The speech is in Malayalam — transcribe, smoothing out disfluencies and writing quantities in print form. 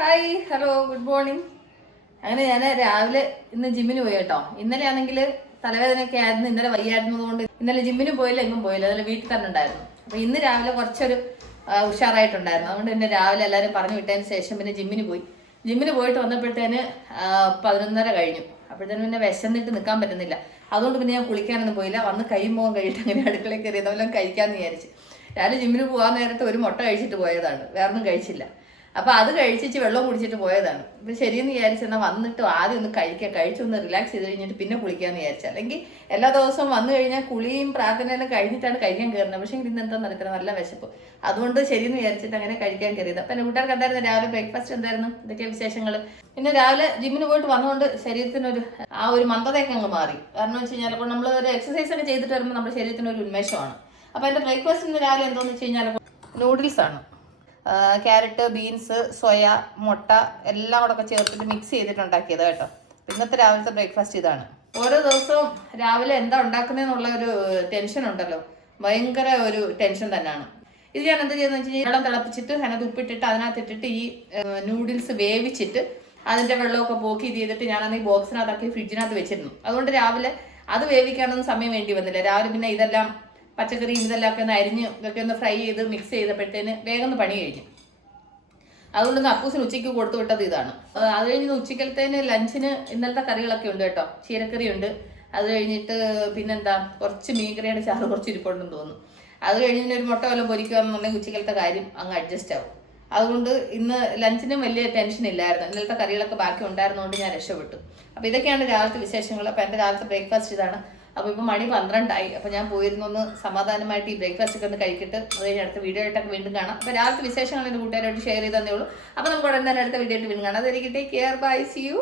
Hi hello good morning. അങ്ങനെ ഞാൻ രാവിലെ ഇന്ന് ജിമ്മിന് പോയി കേട്ടോ. ഇന്നലെ ആണെങ്കിൽ തലവേദനയൊക്കെ ആയിരുന്നു, ഇന്നലെ വയ്യായിരുന്നത് കൊണ്ട് ഇന്നലെ ജിമ്മിനും പോയില്ല, എങ്ങും പോയില്ല, അതിൽ വീട്ടിൽ തന്നെ ഉണ്ടായിരുന്നു. അപ്പൊ ഇന്ന് രാവിലെ കുറച്ചൊരു ഉഷാറായിട്ടുണ്ടായിരുന്നു. അതുകൊണ്ട് പിന്നെ രാവിലെ എല്ലാവരും പറഞ്ഞു വിട്ടതിന് ശേഷം പിന്നെ ജിമ്മിന് പോയിട്ട് വന്നപ്പോഴത്തേന് 11:30 കഴിഞ്ഞു. അപ്പോഴത്തേനും പിന്നെ വിശന്നിട്ട് നിൽക്കാൻ പറ്റുന്നില്ല. അതുകൊണ്ട് പിന്നെ ഞാൻ കുളിക്കാനൊന്നും പോയില്ല. വന്ന് കൈയും മുഖം കഴിയിട്ട് അങ്ങനെ അടുക്കളയിൽ കയറിയത് വല്ലതും കഴിക്കാമെന്ന് വിചാരിച്ചു. രാവിലെ ജിമ്മിന് പോകാൻ നേരത്തെ ഒരു മുട്ട കഴിച്ചിട്ട് പോയതാണ്, വേറൊന്നും കഴിച്ചില്ല. അപ്പൊ അത് കഴിച്ചിട്ട് വെള്ളം കുടിച്ചിട്ട് പോയതാണ്. ഇപ്പൊ ശരിയെന്ന് വിചാരിച്ചെന്നാൽ വന്നിട്ട് ആദ്യം ഒന്ന് കഴിച്ചൊന്ന് റിലാക്സ് ചെയ്ത് കഴിഞ്ഞിട്ട് പിന്നെ കുളിക്കാന്ന് വിചാരിച്ചു. അല്ലെങ്കിൽ എല്ലാ ദിവസവും വന്നു കഴിഞ്ഞാൽ കുളിയും പ്രാർത്ഥനയെല്ലാം കഴിഞ്ഞിട്ടാണ് കഴിക്കാൻ കയറുന്നത്. പക്ഷേ ഇന്ന് എന്താ നടക്കുന്നത്, നല്ല വിശപ്പ്. അതുകൊണ്ട് ശരിയെന്ന് വിചാരിച്ചിട്ട് അങ്ങനെ കഴിക്കാൻ കയറിയത്. അപ്പൊ എന്റെ കൂട്ടുകാർക്ക് എന്തായിരുന്നു രാവിലെ ബ്രേക്ക്ഫാസ്റ്റ് എന്തായിരുന്നു, ഇതൊക്കെ വിശേഷങ്ങൾ. പിന്നെ രാവിലെ ജിമ്മിന് പോയിട്ട് വന്നുകൊണ്ട് ശരീരത്തിനൊരു ഒരു മന്ദതയൊക്കെ അങ്ങ് മാറി. കാരണം വെച്ച് കഴിഞ്ഞാൽ അപ്പോൾ നമ്മൾ ഒരു എക്സസൈസ് ഒക്കെ ചെയ്തിട്ട് വരുമ്പോൾ നമ്മുടെ ശരീരത്തിന് ഒരു ഉന്മേഷമാണ്. അപ്പൊ എന്റെ ബ്രേക്ക്ഫാസ്റ്റ് ഇന്ന് രാവിലെ എന്താണെന്ന് വെച്ച് കഴിഞ്ഞാൽ നൂഡിൽസ് ആണ്. ക്യാരറ്റ്, ബീൻസ്, സോയ, മുട്ട എല്ലാം കൂടെ ഒക്കെ ചേർത്തിട്ട് മിക്സ് ചെയ്തിട്ടുണ്ടാക്കിയത് കേട്ടോ. ഇന്നത്തെ രാവിലത്തെ ബ്രേക്ക്ഫാസ്റ്റ് ഇതാണ്. ഓരോ ദിവസവും രാവിലെ എന്താ ഉണ്ടാക്കുന്നതെന്നുള്ള ഒരു ടെൻഷൻ ഉണ്ടല്ലോ, ഭയങ്കര ഒരു ടെൻഷൻ തന്നെയാണ്. ഇത് ഞാൻ എന്താ ചെയ്യുന്നത് വെച്ച് കഴിഞ്ഞാൽ വെള്ളം തിളപ്പിച്ചിട്ട് അതിനകത്ത് ഉപ്പിട്ടിട്ട് അതിനകത്തിട്ടിട്ട് ഈ നൂഡിൽസ് വേവിച്ചിട്ട് അതിൻ്റെ വെള്ളമൊക്കെ പോക്കി ഇത് ചെയ്തിട്ട് ഞാനന്ന് ഈ ബോക്സിനകത്താക്കി ഫ്രിഡ്ജിനകത്ത് വെച്ചിരുന്നു. അതുകൊണ്ട് രാവിലെ അത് വേവിക്കാനൊന്നും സമയം വേണ്ടി വന്നില്ല. രാവിലെ പിന്നെ ഇതെല്ലാം പച്ചക്കറിയും ഇതെല്ലാം ഒക്കെ ഒന്ന് അരിഞ്ഞ് ഇതൊക്കെ ഒന്ന് ഫ്രൈ ചെയ്ത് മിക്സ് ചെയ്തപ്പോഴത്തേന് വേഗം ഒന്ന് പണി കഴിഞ്ഞു. അതുകൊണ്ട് അപ്പൂസിന് ഉച്ചയ്ക്ക് കൊടുത്തു വിട്ടത് ഇതാണ്. അത് കഴിഞ്ഞ് ഉച്ചക്കലത്തേന് ലഞ്ചിന് ഇന്നലത്തെ കറികളൊക്കെ ഉണ്ട് കേട്ടോ. ചീരക്കറി ഉണ്ട്, അത് കഴിഞ്ഞിട്ട് പിന്നെന്താ കുറച്ച് മീൻകറിയുടെ ചാറ് കുറച്ച് ഇരിപ്പുണ്ടെന്ന് തോന്നുന്നു. അത് കഴിഞ്ഞ് ഒരു മുട്ട വല്ലതും പൊരിക്കുകയാണെന്നുണ്ടെങ്കിൽ ഉച്ചക്കലത്തെ കാര്യം അങ്ങ് അഡ്ജസ്റ്റ് ആവും. അതുകൊണ്ട് ഇന്ന് ലഞ്ചിനും വലിയ ടെൻഷൻ ഇല്ലായിരുന്നു. ഇന്നലത്തെ കറികളൊക്കെ ബാക്കി ഉണ്ടായിരുന്നതുകൊണ്ട് ഞാൻ രക്ഷപ്പെട്ടു. അപ്പോൾ ഇതൊക്കെയാണ് രാവിലത്തെ വിശേഷങ്ങൾ. അപ്പോൾ എൻ്റെ രാവിലത്തെ ബ്രേക്ക്ഫാസ്റ്റ് ഇതാണ്. അപ്പോൾ ഇപ്പോൾ മണി 12 അപ്പോൾ ഞാൻ പോയിരുന്നൊന്ന് സമാധാനമായിട്ട് ഈ ബ്രേക്ക്ഫാസ്റ്റ് ഒക്കെ ഒന്ന് കഴിച്ചിട്ട് അത് കഴിഞ്ഞ് അടുത്ത വീഡിയോ ആയിട്ടൊക്കെ വീണ്ടും കാണാം. അപ്പോൾ രാവിലത്തെ വിശേഷങ്ങൾ എൻ്റെ കൂട്ടുകാരായിട്ട് ഷെയർ ചെയ്തേ ഉള്ളൂ. അപ്പോൾ നമുക്ക് ഉടൻ തന്നെ അടുത്ത വീഡിയോ ആയിട്ട് വീണ്ടും കാണാം. അതായിരിക്കും take care, bye, see U.